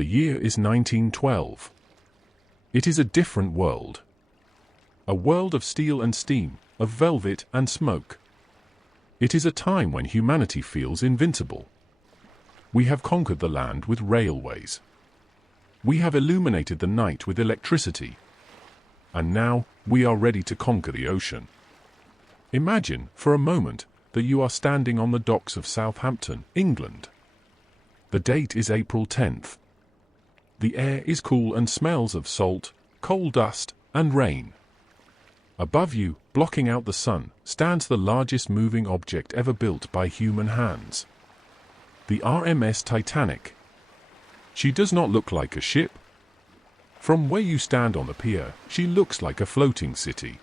The year is 1912. It is a different world. A world of steel and steam, of velvet and smoke. It is a time when humanity feels invincible. We have conquered the land with railways. We have illuminated the night with electricity. And now, we are ready to conquer the ocean. Imagine, for a moment, that you are standing on the docks of Southampton, England. The date is April 10th. The air is cool and smells of salt, coal dust, and rain. Above you, blocking out the sun, stands the largest moving object ever built by human hands. The RMS Titanic. She does not look like a ship. From where you stand on the pier, she looks like a floating city.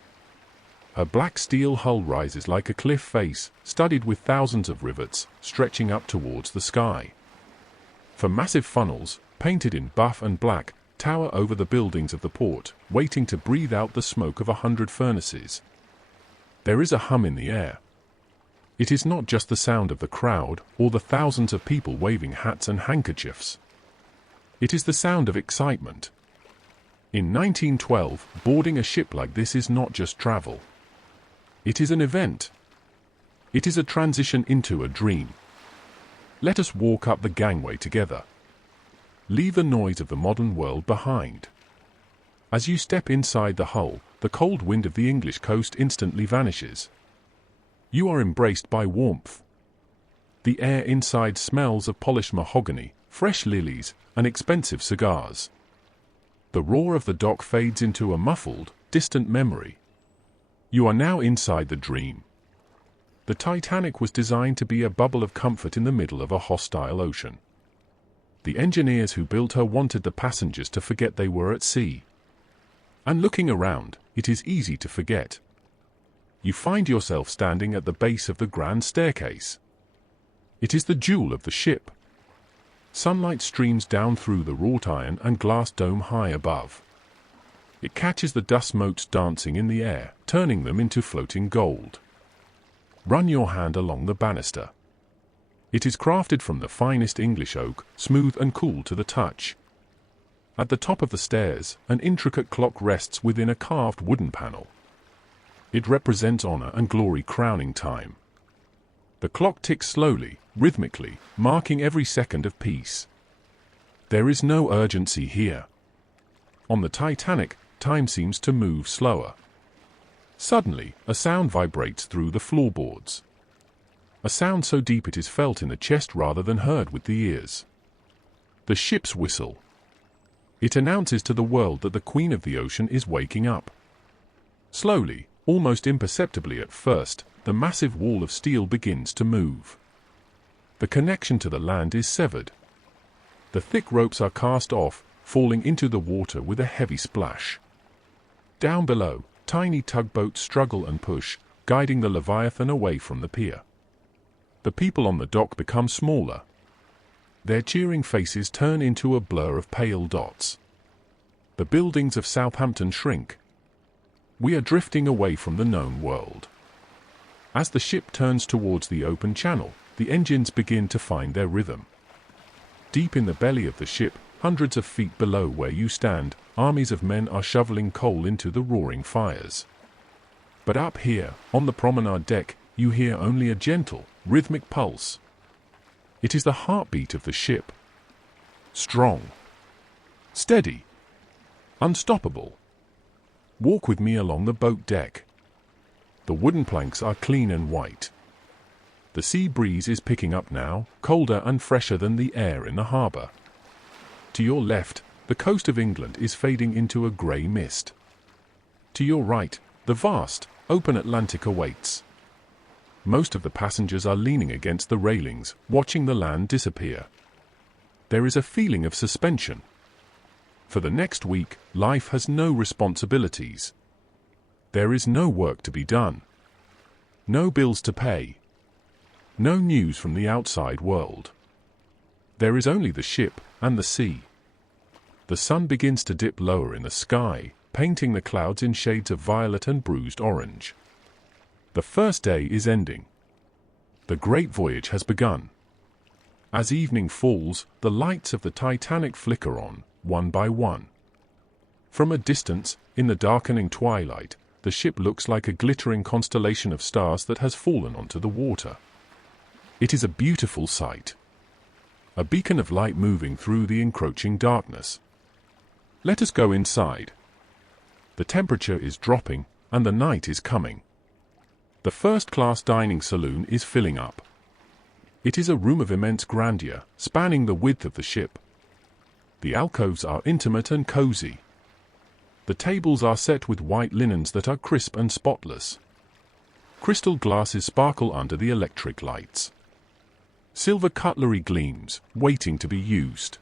Her black steel hull rises like a cliff face, studded with thousands of rivets, stretching up towards the sky. For massive funnels, painted in buff and black, tower over the buildings of the port, waiting to breathe out the smoke of 100 furnaces. There is a hum in the air. It is not just the sound of the crowd, or the thousands of people waving hats and handkerchiefs. It is the sound of excitement. In 1912, boarding a ship like this is not just travel. It is an event. It is a transition into a dream. Let us walk up the gangway together. Leave the noise of the modern world behind. As you step inside the hull, the cold wind of the English coast instantly vanishes. You are embraced by warmth. The air inside smells of polished mahogany, fresh lilies, and expensive cigars. The roar of the dock fades into a muffled, distant memory. You are now inside the dream. The Titanic was designed to be a bubble of comfort in the middle of a hostile ocean. The engineers who built her wanted the passengers to forget they were at sea. And looking around, it is easy to forget. You find yourself standing at the base of the grand staircase. It is the jewel of the ship. Sunlight streams down through the wrought iron and glass dome high above. It catches the dust motes dancing in the air, turning them into floating gold. Run your hand along the banister. It is crafted from the finest English oak, smooth and cool to the touch. At the top of the stairs, an intricate clock rests within a carved wooden panel. It represents honor and glory crowning time. The clock ticks slowly, rhythmically, marking every second of peace. There is no urgency here. On the Titanic, time seems to move slower. Suddenly, a sound vibrates through the floorboards. A sound so deep it is felt in the chest rather than heard with the ears. The ship's whistle. It announces to the world that the Queen of the Ocean is waking up. Slowly, almost imperceptibly at first, the massive wall of steel begins to move. The connection to the land is severed. The thick ropes are cast off, falling into the water with a heavy splash. Down below, tiny tugboats struggle and push, guiding the Leviathan away from the pier. The people on the dock become smaller. Their cheering faces turn into a blur of pale dots. The buildings of Southampton shrink. We are drifting away from the known world. As the ship turns towards the open channel, the engines begin to find their rhythm. Deep in the belly of the ship, hundreds of feet below where you stand, armies of men are shoveling coal into the roaring fires. But up here, on the promenade deck, you hear only a gentle, rhythmic pulse. It is the heartbeat of the ship. Strong. Steady. Unstoppable. Walk with me along the boat deck. The wooden planks are clean and white. The sea breeze is picking up now, colder and fresher than the air in the harbour. To your left, the coast of England is fading into a grey mist. To your right, the vast, open Atlantic awaits. Most of the passengers are leaning against the railings, watching the land disappear. There is a feeling of suspension. For the next week, life has no responsibilities. There is no work to be done. No bills to pay. No news from the outside world. There is only the ship and the sea. The sun begins to dip lower in the sky, painting the clouds in shades of violet and bruised orange. The first day is ending. The great voyage has begun. As evening falls, the lights of the Titanic flicker on, one by one. From a distance, in the darkening twilight, the ship looks like a glittering constellation of stars that has fallen onto the water. It is a beautiful sight. A beacon of light moving through the encroaching darkness. Let us go inside. The temperature is dropping, and the night is coming. The first-class dining saloon is filling up. It is a room of immense grandeur, spanning the width of the ship. The alcoves are intimate and cozy. The tables are set with white linens that are crisp and spotless. Crystal glasses sparkle under the electric lights. Silver cutlery gleams, waiting to be used.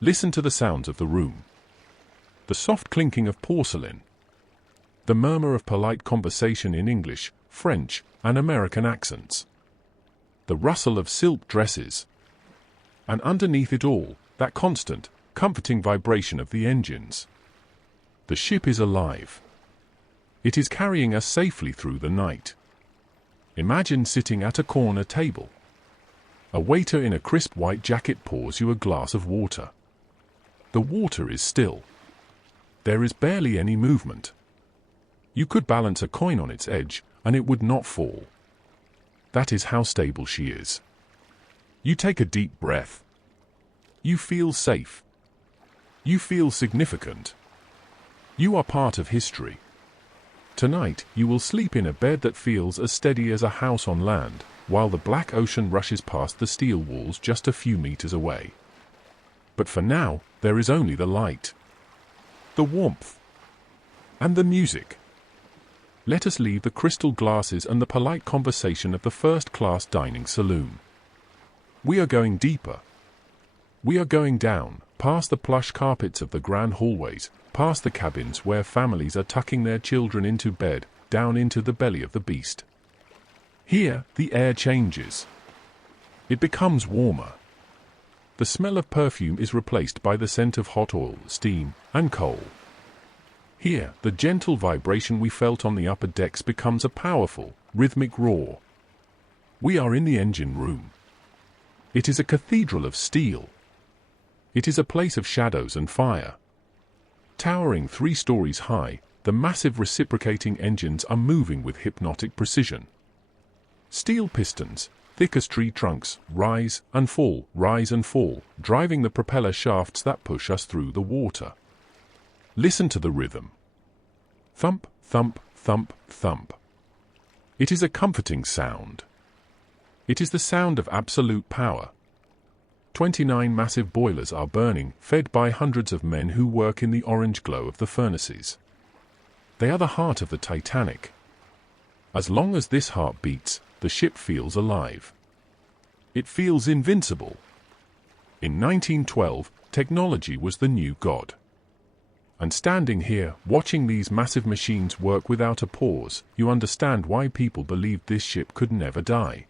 Listen to the sounds of the room. The soft clinking of porcelain. The murmur of polite conversation in English, French, and American accents. The rustle of silk dresses. And underneath it all, that constant, comforting vibration of the engines. The ship is alive. It is carrying us safely through the night. Imagine sitting at a corner table. A waiter in a crisp white jacket pours you a glass of water. The water is still. There is barely any movement. You could balance a coin on its edge, and it would not fall. That is how stable she is. You take a deep breath. You feel safe. You feel significant. You are part of history. Tonight, you will sleep in a bed that feels as steady as a house on land, while the black ocean rushes past the steel walls just a few meters away. But for now, there is only the light, the warmth, and the music. Let us leave the crystal glasses and the polite conversation of the first-class dining saloon. We are going deeper. We are going down, past the plush carpets of the grand hallways, past the cabins where families are tucking their children into bed, down into the belly of the beast. Here, the air changes. It becomes warmer. The smell of perfume is replaced by the scent of hot oil, steam, and coal. Here, the gentle vibration we felt on the upper decks becomes a powerful, rhythmic roar. We are in the engine room. It is a cathedral of steel. It is a place of shadows and fire. Towering 3 stories high, the massive reciprocating engines are moving with hypnotic precision. Steel pistons, thick as tree trunks, rise and fall, driving the propeller shafts that push us through the water. Listen to the rhythm. Thump, thump, thump, thump. It is a comforting sound. It is the sound of absolute power. 29 massive boilers are burning, fed by hundreds of men who work in the orange glow of the furnaces. They are the heart of the Titanic. As long as this heart beats, the ship feels alive. It feels invincible. In 1912, technology was the new god. And standing here, watching these massive machines work without a pause, you understand why people believed this ship could never die.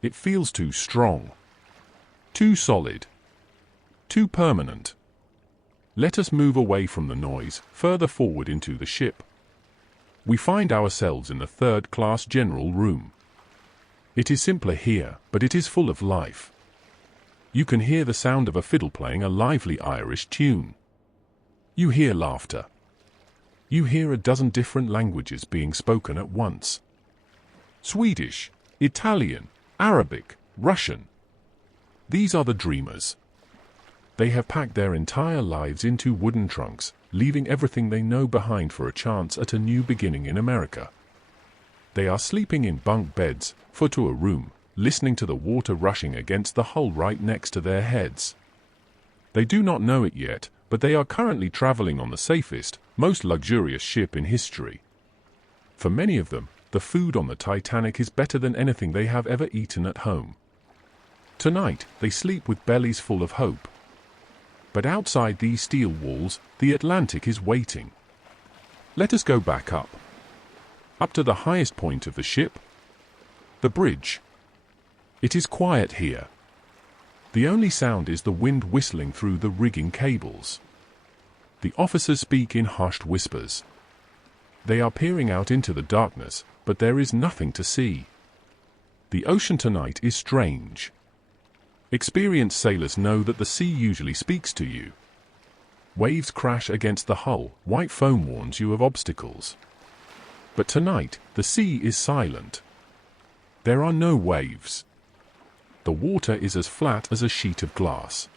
It feels too strong. Too solid. Too permanent. Let us move away from the noise, further forward into the ship. We find ourselves in the third-class general room. It is simpler here, but it is full of life. You can hear the sound of a fiddle playing a lively Irish tune. You hear laughter. You hear a dozen different languages being spoken at once. Swedish, Italian, Arabic, Russian. These are the dreamers. They have packed their entire lives into wooden trunks, leaving everything they know behind for a chance at a new beginning in America. They are sleeping in bunk beds, foot to a room, listening to the water rushing against the hull right next to their heads. They do not know it yet, but they are currently traveling on the safest, most luxurious ship in history. For many of them, the food on the Titanic is better than anything they have ever eaten at home. Tonight, they sleep with bellies full of hope. But outside these steel walls, the Atlantic is waiting. Let us go back up. Up to the highest point of the ship. The bridge. It is quiet here. The only sound is the wind whistling through the rigging cables. The officers speak in hushed whispers. They are peering out into the darkness, but there is nothing to see. The ocean tonight is strange. Experienced sailors know that the sea usually speaks to you. Waves crash against the hull, white foam warns you of obstacles. But tonight, the sea is silent. There are no waves. The water is as flat as a sheet of glass.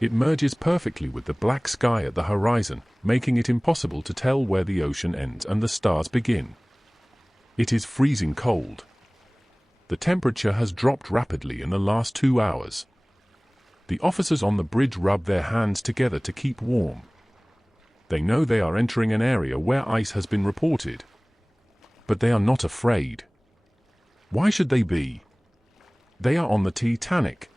It merges perfectly with the black sky at the horizon, making it impossible to tell where the ocean ends and the stars begin. It is freezing cold. The temperature has dropped rapidly in the last 2 hours. The officers on the bridge rub their hands together to keep warm. They know they are entering an area where ice has been reported. But they are not afraid. Why should they be? They are on the Titanic.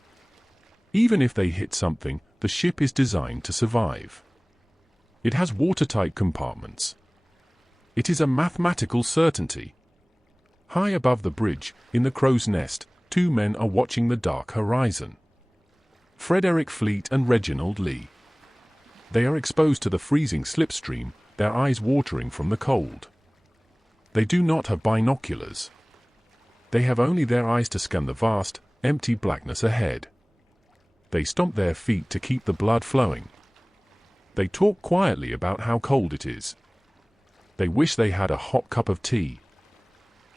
Even if they hit something, the ship is designed to survive. It has watertight compartments. It is a mathematical certainty. High above the bridge, in the crow's nest, 2 men are watching the dark horizon. Frederick Fleet and Reginald Lee. They are exposed to the freezing slipstream, their eyes watering from the cold. They do not have binoculars. They have only their eyes to scan the vast, empty blackness ahead. They stomp their feet to keep the blood flowing. They talk quietly about how cold it is. They wish they had a hot cup of tea.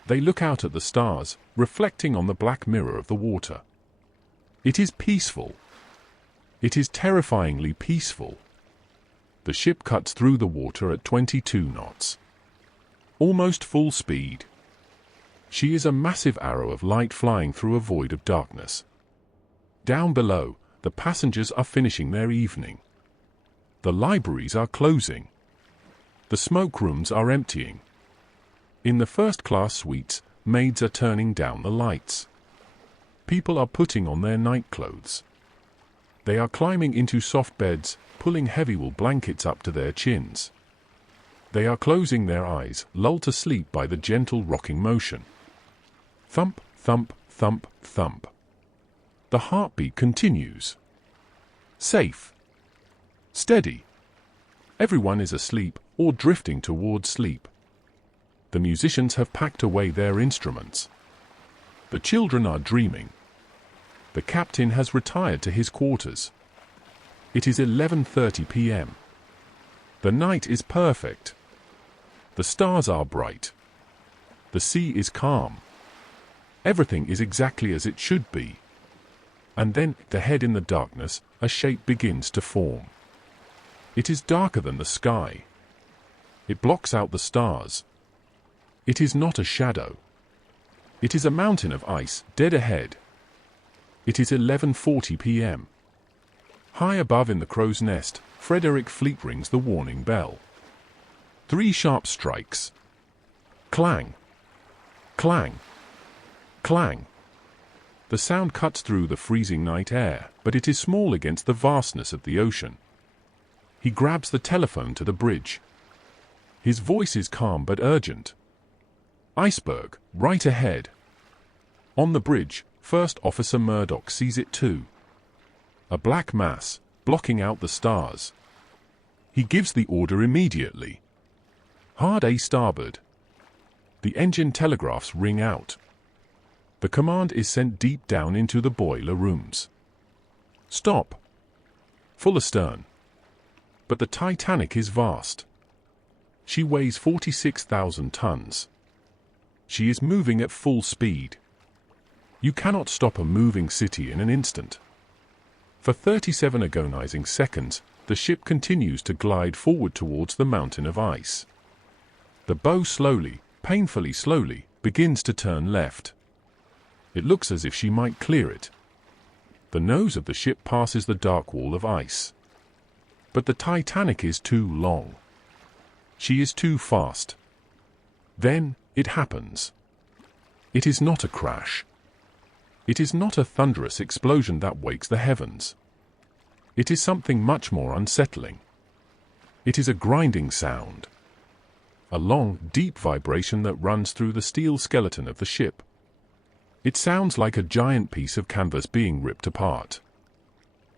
They look out at the stars, reflecting on the black mirror of the water. It is peaceful. It is terrifyingly peaceful. The ship cuts through the water at 22 knots. Almost full speed. She is a massive arrow of light flying through a void of darkness. Down below, the passengers are finishing their evening. The libraries are closing. The smoke rooms are emptying. In the first-class suites, maids are turning down the lights. People are putting on their night clothes. They are climbing into soft beds, pulling heavy wool blankets up to their chins. They are closing their eyes, lulled to sleep by the gentle rocking motion. Thump, thump, thump, thump. The heartbeat continues. Safe. Steady. Everyone is asleep, or drifting towards sleep. The musicians have packed away their instruments. The children are dreaming. The captain has retired to his quarters. It is 11:30 p.m. The night is perfect. The stars are bright. The sea is calm. Everything is exactly as it should be. And then, ahead in the darkness, a shape begins to form. It is darker than the sky. It blocks out the stars. It is not a shadow. It is a mountain of ice, dead ahead. It is 11:40 p.m. High above in the crow's nest, Frederick Fleet rings the warning bell. 3 sharp strikes. Clang. Clang. Clang. The sound cuts through the freezing night air, but it is small against the vastness of the ocean. He grabs the telephone to the bridge. His voice is calm but urgent. Iceberg, right ahead. On the bridge, First Officer Murdoch sees it too. A black mass, blocking out the stars. He gives the order immediately. Hard A starboard. The engine telegraphs ring out. The command is sent deep down into the boiler rooms. Stop. Full astern. But the Titanic is vast. She weighs 46,000 tons. She is moving at full speed. You cannot stop a moving city in an instant. For 37 agonizing seconds, the ship continues to glide forward towards the mountain of ice. The bow slowly, painfully slowly, begins to turn left. It looks as if she might clear it. The nose of the ship passes the dark wall of ice. But the Titanic is too long. She is too fast. Then, it happens. It is not a crash. It is not a thunderous explosion that wakes the heavens. It is something much more unsettling. It is a grinding sound. A long, deep vibration that runs through the steel skeleton of the ship. It sounds like a giant piece of canvas being ripped apart.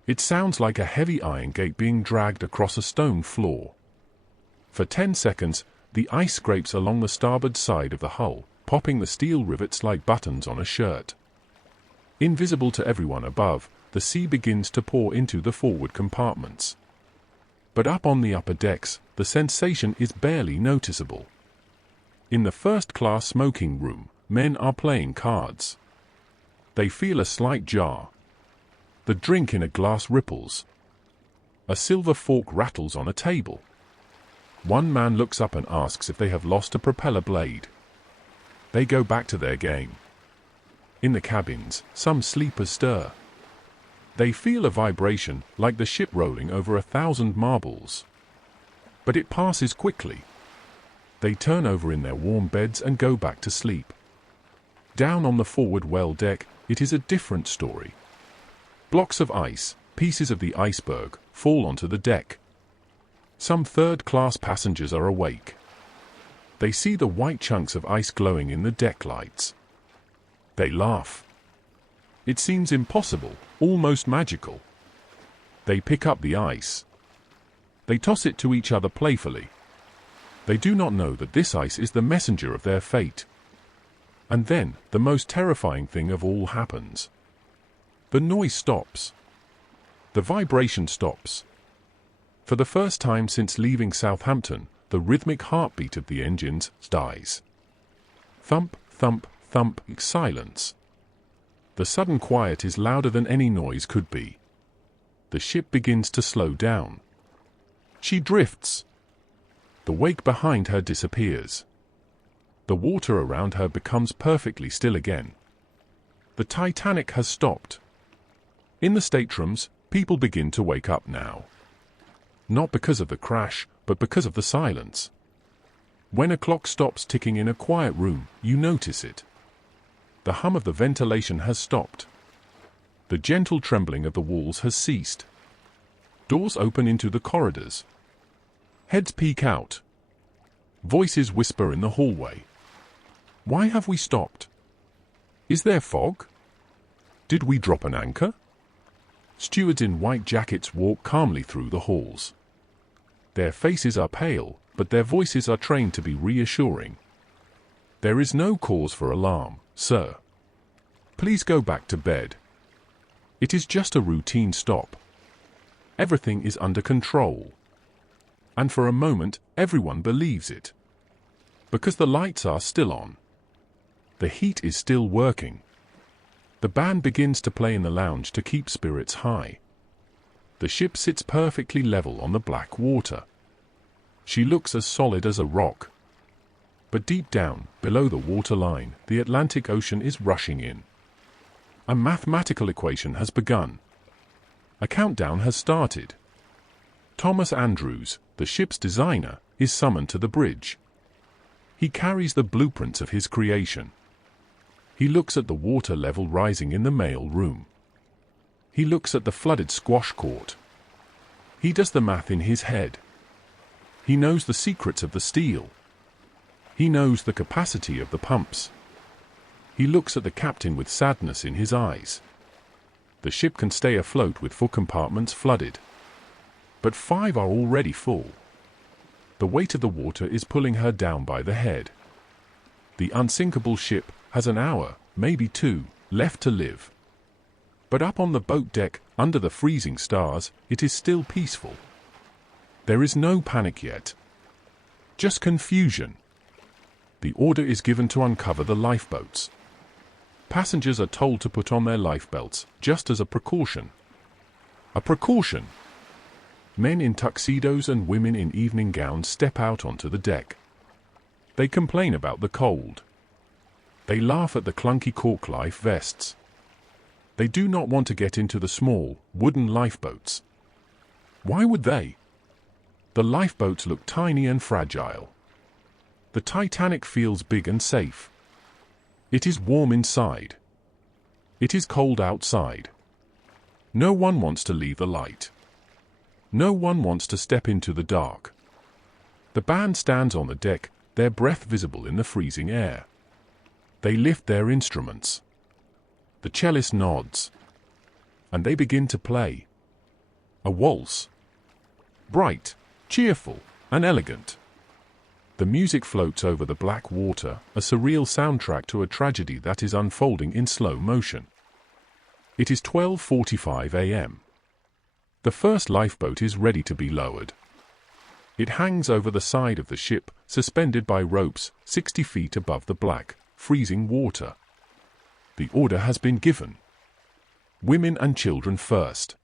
It sounds like a heavy iron gate being dragged across a stone floor. For 10 seconds, the ice scrapes along the starboard side of the hull, popping the steel rivets like buttons on a shirt. Invisible to everyone above, the sea begins to pour into the forward compartments. But up on the upper decks, the sensation is barely noticeable. In the first-class smoking room, men are playing cards. They feel a slight jar. The drink in a glass ripples. A silver fork rattles on a table. One man looks up and asks if they have lost a propeller blade. They go back to their game. In the cabins, some sleepers stir. They feel a vibration like the ship rolling over 1,000 marbles. But it passes quickly. They turn over in their warm beds and go back to sleep. Down on the forward well deck, it is a different story. Blocks of ice, pieces of the iceberg, fall onto the deck. Some third-class passengers are awake. They see the white chunks of ice glowing in the deck lights. They laugh. It seems impossible, almost magical. They pick up the ice. They toss it to each other playfully. They do not know that this ice is the messenger of their fate. And then, the most terrifying thing of all happens. The noise stops. The vibration stops. For the first time since leaving Southampton, the rhythmic heartbeat of the engines dies. Thump, thump, thump, silence. The sudden quiet is louder than any noise could be. The ship begins to slow down. She drifts. The wake behind her disappears. The water around her becomes perfectly still again. The Titanic has stopped. In the staterooms, people begin to wake up now. Not because of the crash, but because of the silence. When a clock stops ticking in a quiet room, you notice it. The hum of the ventilation has stopped. The gentle trembling of the walls has ceased. Doors open into the corridors. Heads peek out. Voices whisper in the hallway. Why have we stopped? Is there fog? Did we drop an anchor? Stewards in white jackets walk calmly through the halls. Their faces are pale, but their voices are trained to be reassuring. There is no cause for alarm, sir. Please go back to bed. It is just a routine stop. Everything is under control. And for a moment, everyone believes it. Because the lights are still on. The heat is still working. The band begins to play in the lounge to keep spirits high. The ship sits perfectly level on the black water. She looks as solid as a rock. But deep down, below the waterline, the Atlantic Ocean is rushing in. A mathematical equation has begun. A countdown has started. Thomas Andrews, the ship's designer, is summoned to the bridge. He carries the blueprints of his creation. He looks at the water level rising in the mail room. He looks at the flooded squash court. He does the math in his head. He knows the secrets of the steel. He knows the capacity of the pumps. He looks at the captain with sadness in his eyes. The ship can stay afloat with 4 compartments flooded. But 5 are already full. The weight of the water is pulling her down by the head. The unsinkable ship has an hour, maybe 2, left to live. But up on the boat deck, under the freezing stars, it is still peaceful. There is no panic yet. Just confusion. The order is given to uncover the lifeboats. Passengers are told to put on their lifebelts, just as a precaution. A precaution! Men in tuxedos and women in evening gowns step out onto the deck. They complain about the cold. They laugh at the clunky cork life vests. They do not want to get into the small, wooden lifeboats. Why would they? The lifeboats look tiny and fragile. The Titanic feels big and safe. It is warm inside. It is cold outside. No one wants to leave the light. No one wants to step into the dark. The band stands on the deck, their breath visible in the freezing air. They lift their instruments. The cellist nods. And they begin to play. A waltz. Bright, cheerful, and elegant. The music floats over the black water, a surreal soundtrack to a tragedy that is unfolding in slow motion. It is 12:45 a.m. The first lifeboat is ready to be lowered. It hangs over the side of the ship, suspended by ropes 60 feet above the black, freezing water. The order has been given. Women and children first.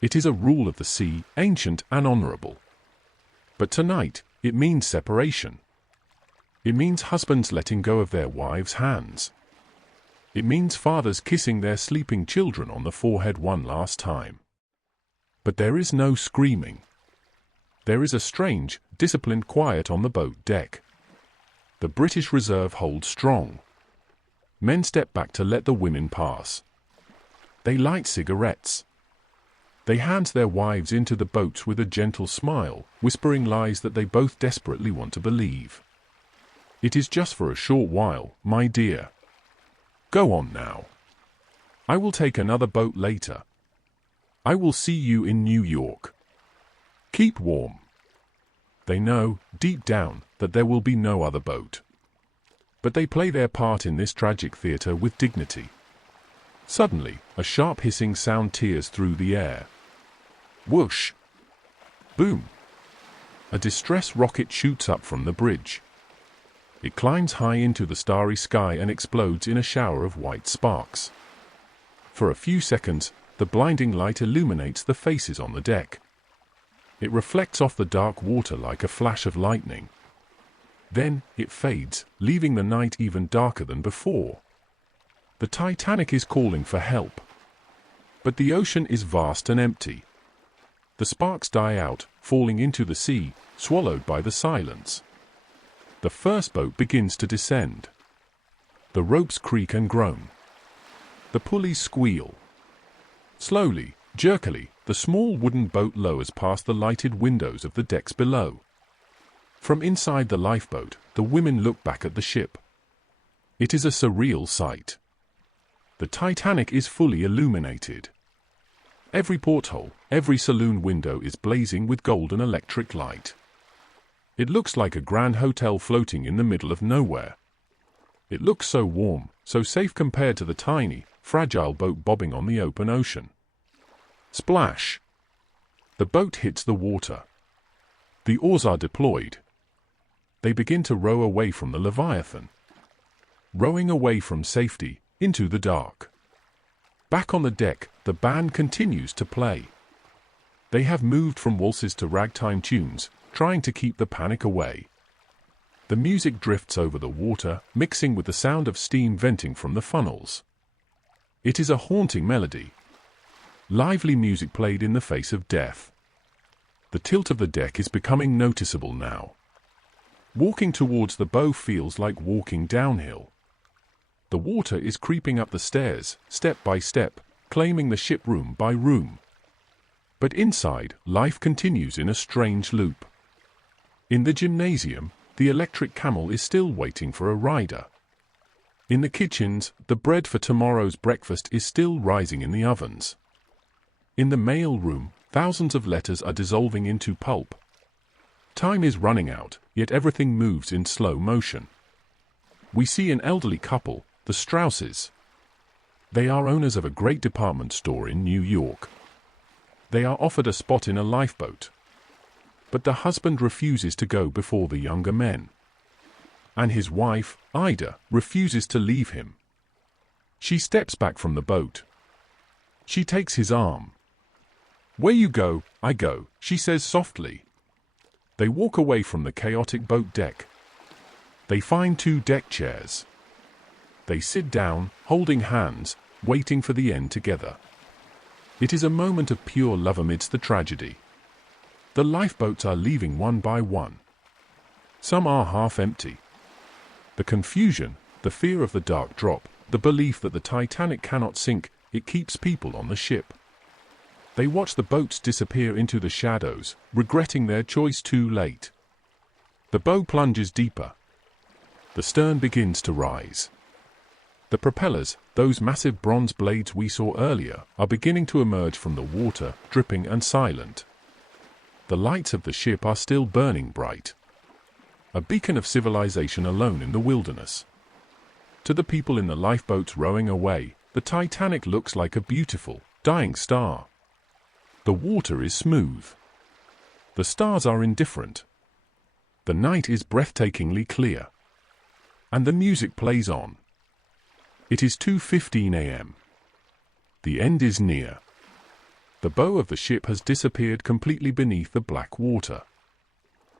It is a rule of the sea, ancient and honorable. But tonight, it means separation. It means husbands letting go of their wives' hands. It means fathers kissing their sleeping children on the forehead one last time. But there is no screaming. There is a strange, disciplined quiet on the boat deck. The British Reserve holds strong. Men step back to let the women pass. They light cigarettes. They hand their wives into the boats with a gentle smile, whispering lies that they both desperately want to believe. It is just for a short while, my dear. Go on now. I will take another boat later. I will see you in New York. Keep warm. They know, deep down, that there will be no other boat. But they play their part in this tragic theater with dignity. Suddenly, a sharp hissing sound tears through the air. Whoosh! Boom! A distress rocket shoots up from the bridge. It climbs high into the starry sky and explodes in a shower of white sparks. For a few seconds, the blinding light illuminates the faces on the deck. It reflects off the dark water like a flash of lightning. Then, it fades, leaving the night even darker than before. The Titanic is calling for help. But the ocean is vast and empty. The sparks die out, falling into the sea, swallowed by the silence. The first boat begins to descend. The ropes creak and groan. The pulleys squeal. Slowly, jerkily, the small wooden boat lowers past the lighted windows of the decks below. From inside the lifeboat, the women look back at the ship. It is a surreal sight. The Titanic is fully illuminated. Every porthole, every saloon window is blazing with golden electric light. It looks like a grand hotel floating in the middle of nowhere. It looks so warm, so safe compared to the tiny, fragile boat bobbing on the open ocean. Splash! The boat hits the water. The oars are deployed. They begin to row away from the Leviathan. Rowing away from safety, into the dark. Back on the deck, the band continues to play. They have moved from waltzes to ragtime tunes, trying to keep the panic away. The music drifts over the water, mixing with the sound of steam venting from the funnels. It is a haunting melody. Lively music played in the face of death. The tilt of the deck is becoming noticeable now. Walking towards the bow feels like walking downhill. The water is creeping up the stairs, step by step, claiming the ship room by room. But inside, life continues in a strange loop. In the gymnasium, the electric camel is still waiting for a rider. In the kitchens, the bread for tomorrow's breakfast is still rising in the ovens. In the mail room, thousands of letters are dissolving into pulp. Time is running out, yet everything moves in slow motion. We see an elderly couple, the Strausses. They are owners of a great department store in New York. They are offered a spot in a lifeboat. But the husband refuses to go before the younger men. And his wife, Ida, refuses to leave him. She steps back from the boat. She takes his arm. "Where you go, I go," she says softly. They walk away from the chaotic boat deck. They find 2 deck chairs. They sit down, holding hands, waiting for the end together. It is a moment of pure love amidst the tragedy. The lifeboats are leaving one by one. Some are half empty. The confusion, the fear of the dark drop, the belief that the Titanic cannot sink, it keeps people on the ship. They watch the boats disappear into the shadows, regretting their choice too late. The bow plunges deeper. The stern begins to rise. The propellers, those massive bronze blades we saw earlier, are beginning to emerge from the water, dripping and silent. The lights of the ship are still burning bright. A beacon of civilization alone in the wilderness. To the people in the lifeboats rowing away, the Titanic looks like a beautiful, dying star. The water is smooth. The stars are indifferent. The night is breathtakingly clear. And the music plays on. It is 2:15 a.m. The end is near. The bow of the ship has disappeared completely beneath the black water.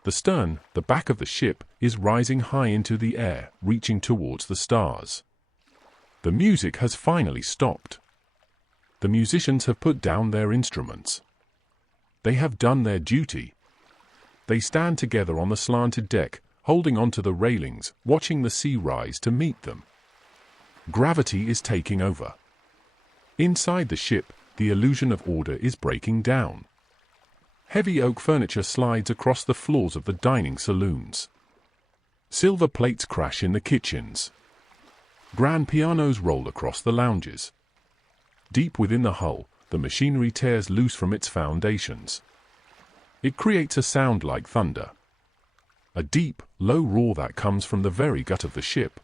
The stern, the back of the ship, is rising high into the air, reaching towards the stars. The music has finally stopped. The musicians have put down their instruments. They have done their duty. They stand together on the slanted deck, holding onto the railings, watching the sea rise to meet them. Gravity is taking over. Inside the ship, the illusion of order is breaking down. Heavy oak furniture slides across the floors of the dining saloons. Silver plates crash in the kitchens. Grand pianos roll across the lounges. Deep within the hull, the machinery tears loose from its foundations. It creates a sound like thunder. A deep, low roar that comes from the very gut of the ship.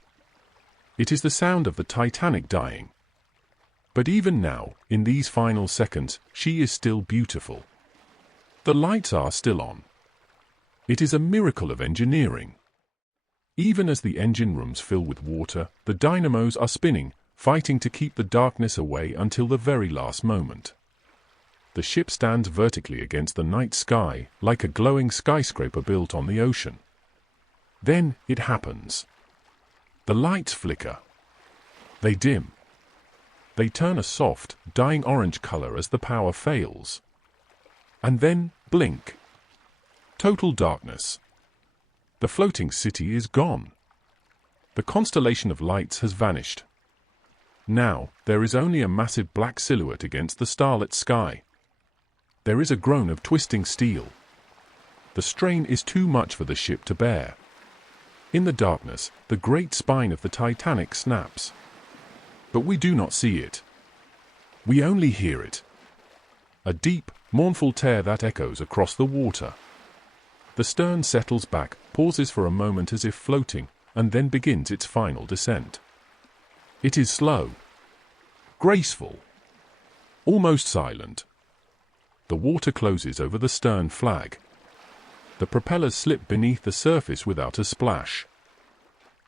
It is the sound of the Titanic dying. But even now, in these final seconds, she is still beautiful. The lights are still on. It is a miracle of engineering. Even as the engine rooms fill with water, the dynamos are spinning, fighting to keep the darkness away until the very last moment. The ship stands vertically against the night sky, like a glowing skyscraper built on the ocean. Then it happens. The lights flicker. They dim. They turn a soft, dying orange color as the power fails. And then, blink. Total darkness. The floating city is gone. The constellation of lights has vanished. Now, there is only a massive black silhouette against the starlit sky. There is a groan of twisting steel. The strain is too much for the ship to bear. In the darkness, the great spine of the Titanic snaps. But we do not see it. We only hear it. A deep, mournful tear that echoes across the water. The stern settles back, pauses for a moment as if floating, and then begins its final descent. It is slow, graceful, almost silent. The water closes over the stern flag. The propellers slip beneath the surface without a splash.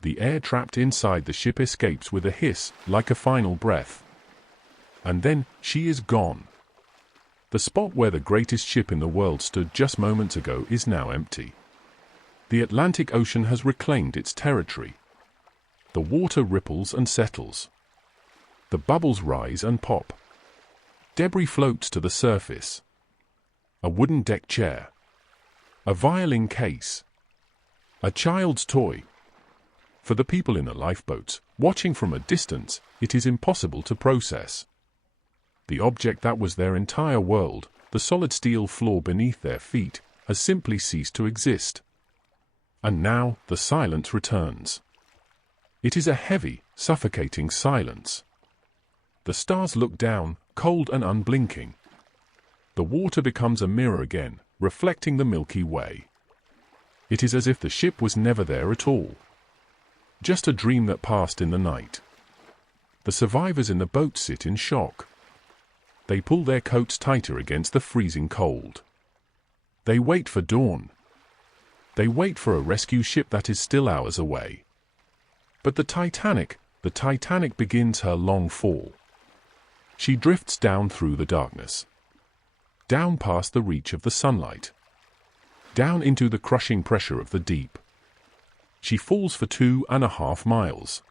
The air trapped inside the ship escapes with a hiss, like a final breath. And then, she is gone. The spot where the greatest ship in the world stood just moments ago is now empty. The Atlantic Ocean has reclaimed its territory. The water ripples and settles. The bubbles rise and pop. Debris floats to the surface. A wooden deck chair. A violin case. A child's toy. For the people in the lifeboats, watching from a distance, it is impossible to process. The object that was their entire world, the solid steel floor beneath their feet, has simply ceased to exist. And now, the silence returns. It is a heavy, suffocating silence. The stars look down, cold and unblinking. The water becomes a mirror again, reflecting the Milky Way. It is as if the ship was never there at all. Just a dream that passed in the night. The survivors in the boat sit in shock. They pull their coats tighter against the freezing cold. They wait for dawn. They wait for a rescue ship that is still hours away. But the Titanic begins her long fall. She drifts down through the darkness. Down past the reach of the sunlight. Down into the crushing pressure of the deep. She falls for 2.5 miles.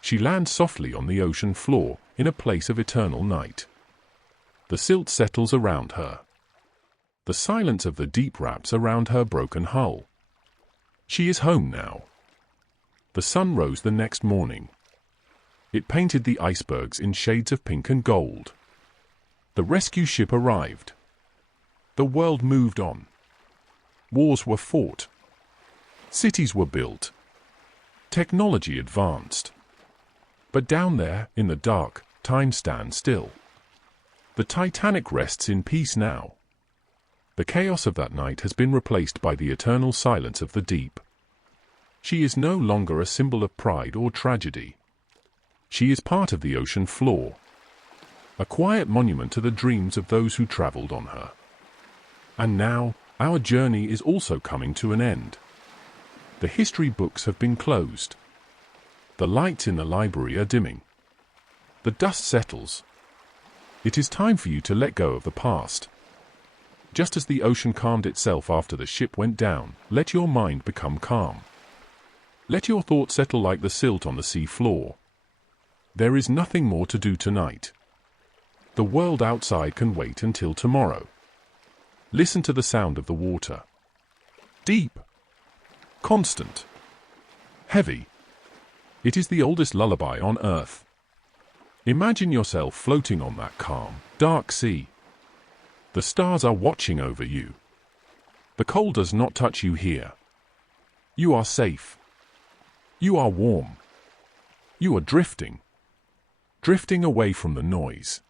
She lands softly on the ocean floor, in a place of eternal night. The silt settles around her. The silence of the deep wraps around her broken hull. She is home now. The sun rose the next morning. It painted the icebergs in shades of pink and gold. The rescue ship arrived. The world moved on. Wars were fought. Cities were built. Technology advanced. But down there, in the dark, time stands still. The Titanic rests in peace now. The chaos of that night has been replaced by the eternal silence of the deep. She is no longer a symbol of pride or tragedy. She is part of the ocean floor, a quiet monument to the dreams of those who traveled on her. And now, our journey is also coming to an end. The history books have been closed. The lights in the library are dimming. The dust settles. It is time for you to let go of the past. Just as the ocean calmed itself after the ship went down, let your mind become calm. Let your thoughts settle like the silt on the sea floor. There is nothing more to do tonight. The world outside can wait until tomorrow. Listen to the sound of the water. Deep. Constant. Heavy. It is the oldest lullaby on earth. Imagine yourself floating on that calm, dark sea. The stars are watching over you. The cold does not touch you here. You are safe. You are warm. You are drifting. Drifting away from the noise.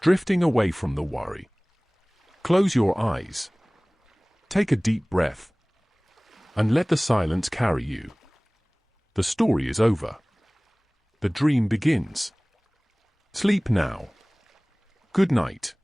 Drifting away from the worry. Close your eyes. Take a deep breath. And let the silence carry you. The story is over. The dream begins. Sleep now. Good night.